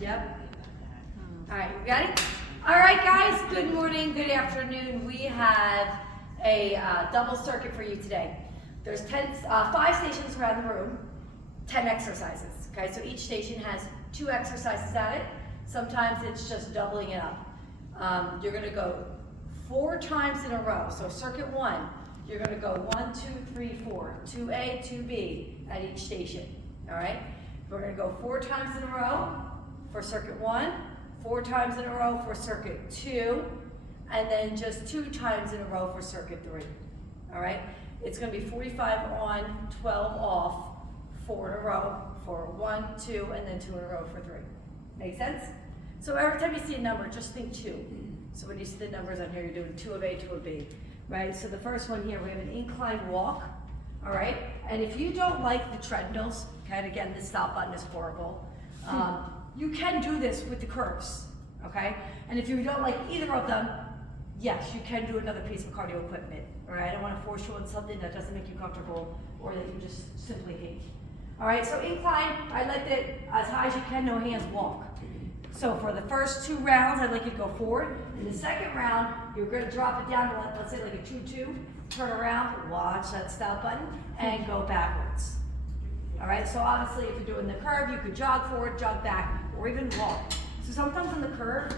Yep. All right, you got it? All right, guys, good morning, good afternoon. We have a double circuit for you today. There's 5 stations around the room, 10 exercises, okay? So each station has 2 exercises at it. Sometimes it's just doubling it up. You're gonna go 4 times in a row. So circuit 1, you're gonna go 1, 2, 3, 4, 2A, 2B at each station, all right? We're gonna go 4 times in a row for circuit 1, 4 times in a row for circuit 2, and then just 2 times in a row for circuit 3, all right? It's gonna be 45 on, 12 off, 4 in a row for 1, 2, and then 2 in a row for 3. Make sense? So every time you see a number, just think 2. So when you see the numbers on here, you're doing 2 of A, 2 of B, right? So the first one here, we have an incline walk, all right? And if you don't like the treadmills, okay, and again, the stop button is horrible, you can do this with the curves, okay? And if you don't like either of them, yes, you can do another piece of cardio equipment, all right? I don't want to force you on something that doesn't make you comfortable or that you just simply hate. All right, so incline, I like it as high as you can, no hands, walk. So for the first 2 rounds, I'd like you to go forward. In the second round, you're going to drop it down to, let's say, like a 2-2, turn around, watch that stop button, and go backwards. All right, so obviously if you're doing the curve, you could jog forward, jog back, or even walk. So sometimes on the curve,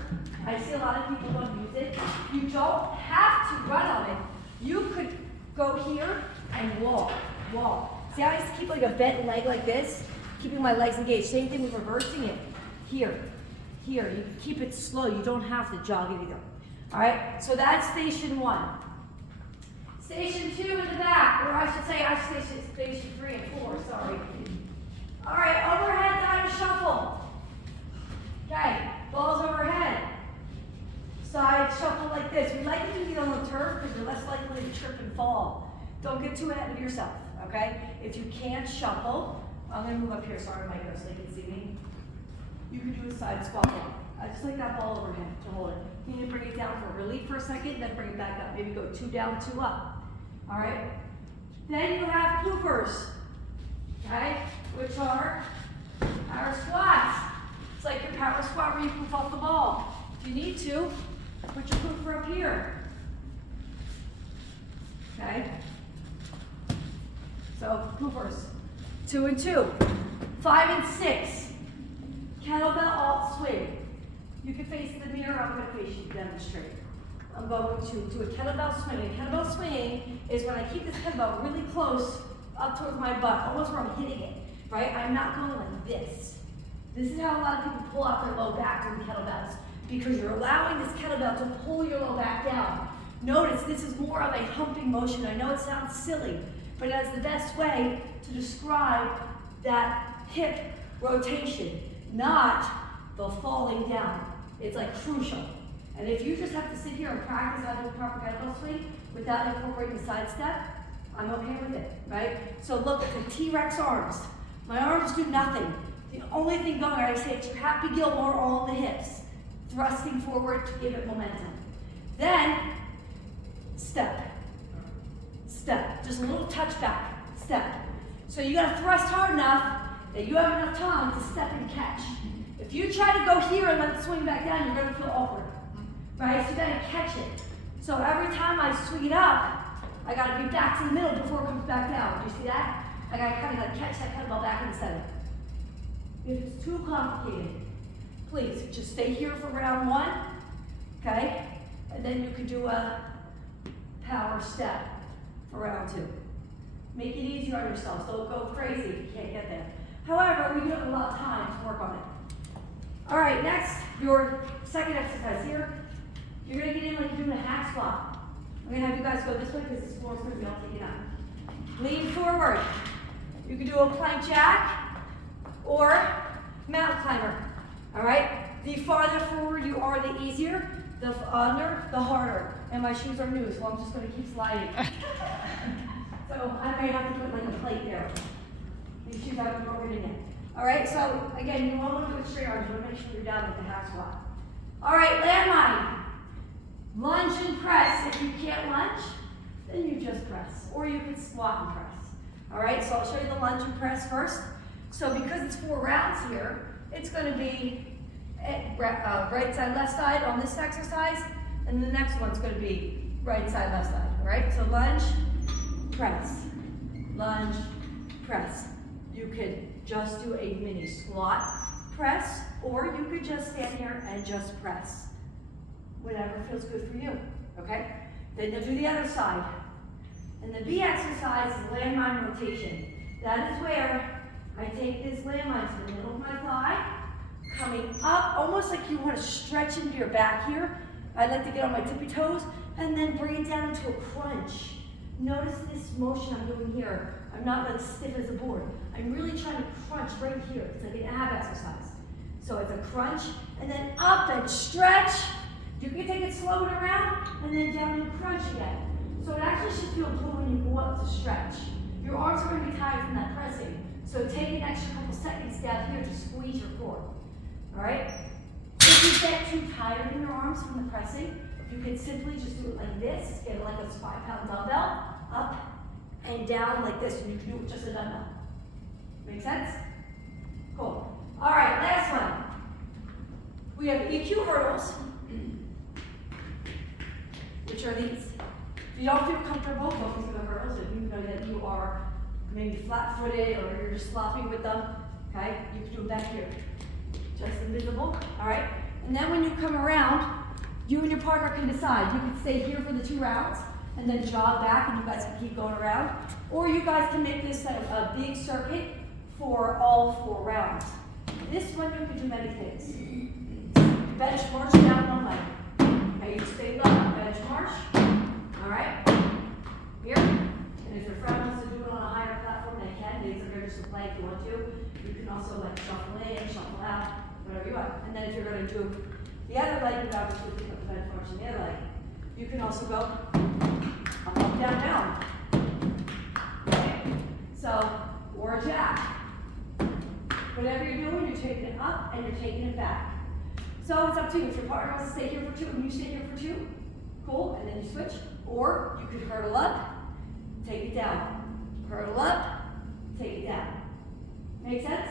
I see a lot of people don't use it. You don't have to run on it. You could go here and walk. See how I just keep like a bent leg like this, keeping my legs engaged. Same thing with reversing it. Here. You keep it slow. You don't have to jog it either. All right, so that's station 1. Station 2 in the back, or I should say station 3 and 4, sorry. All right, overhead dive shuffle. Okay, balls overhead. Side shuffle like this. We like to do these on the turf because you're less likely to trip and fall. Don't get too ahead of yourself, okay? If you can't shuffle, I'm gonna move up here, sorry Micah, so you can see me. You can do a side squat ball. I just like that ball overhead to hold it. You need to bring it down for relief for a second, then bring it back up. Maybe go 2 down, 2 up. All right? Then you have poopers, okay? Which are our squats. It's like your power squat where you poof off the ball. If you need to, put your pooper up here. Okay? So poopers, 2 and 2. 5 and 6. Kettlebell alt swing. You can face the mirror, I'm going to face you to demonstrate. I'm going to do a kettlebell swing. A kettlebell swing is when I keep this kettlebell really close up towards my butt, almost where I'm hitting it, right? I'm not going like this. This is how a lot of people pull out their low back doing kettlebells, because you're allowing this kettlebell to pull your low back down. Notice this is more of a humping motion. I know it sounds silly, but that's the best way to describe that hip rotation, not the falling down. It's like crucial. And if you just have to sit here and practice how to do a proper kettlebell swing without incorporating the side step, I'm okay with it, right? So look at the T-Rex arms. My arms do nothing. The only thing going, I say it's your Happy Gilmore all in the hips, thrusting forward to give it momentum. Then, step, just a little touch back, step. So you gotta thrust hard enough that you have enough time to step and catch. If you try to go here and let it swing back down, you're gonna feel awkward, right? So you gotta catch it. So every time I swing it up, I gotta be back to the middle before it comes back down. Do you see that? I gotta kind of catch that kettlebell back in the center. If it's too complicated, please just stay here for round 1, okay? And then you could do a power step for round 2. Make it easier on yourself. Don't go crazy if you can't get there. However, we do have a lot of time to work on it. All right, next, your second exercise here. You're gonna get in like you're doing a hack squat. I'm gonna have you guys go this way because this floor's gonna be all taken out. Lean forward. You can do a plank jack or mountain climber. All right? The farther forward you are, the easier. The under, the harder. And my shoes are new, so I'm just gonna keep sliding. So I may have to put like a plate there. These shoes haven't broken in yet. All right, so again, you want to do it straight arms. You want to make sure you're down with the half squat. All right, landmine. Lunge and press. If you can't lunge, then you just press. Or you can squat and press. All right, so I'll show you the lunge and press first. So because it's 4 rounds here, it's going to be right side, left side on this exercise, and the next one's going to be right side, left side. All right, so lunge, press. You could just do a mini squat press, or you could just stand here and just press. Whatever feels good for you, okay? Then you'll do the other side. And the B exercise is landmine rotation. That is where I take this landmine to the middle of my thigh, coming up, almost like you want to stretch into your back here. I like to get on my tippy toes, and then bring it down into a crunch. Notice this motion I'm doing here. I'm not like stiff as a board. I'm really trying to crunch right here. It's like an ab exercise. So it's a crunch, and then up and stretch. You can take it slow and around, and then down and crunch again. So it actually should feel good when you go up to stretch. Your arms are going to be tired from that pressing. So take an extra couple seconds down here to squeeze your core. All right? If you get too tired in your arms from the pressing, you can simply just do it like this. Get like a 5-pound dumbbell, up and down like this, and you can do it with just a dumbbell. Make sense? Cool. All right, last one. We have EQ hurdles, which are these. If you don't feel comfortable going through the hurdles, if you know that you are maybe flat-footed or you're just flopping with them, okay, you can do it back here. Just invisible, all right? And then when you come around, you and your partner can decide. You can stay here for the 2 rounds and then jog back, and you guys can keep going around. Or you guys can make this a big circuit for all 4 rounds. This one you can do many things. Bench march down one leg. Okay, you stay low, bench march. All right? Here. And if your friend wants to do it on a higher platform, they can. These are here just to play if you want to. You can also like shuffle in, shuffle out, whatever you want. And then if you're going to do the other leg, you obviously pick up the bench march in the other leg. You can also go up, down, down. Okay? So, or a jack. Whatever you're doing, you're taking it up and you're taking it back. So it's up to you. If your partner wants to stay here for 2 and you stay here for 2, cool, and then you switch. Or you could hurdle up, take it down. Hurdle up, take it down. Make sense?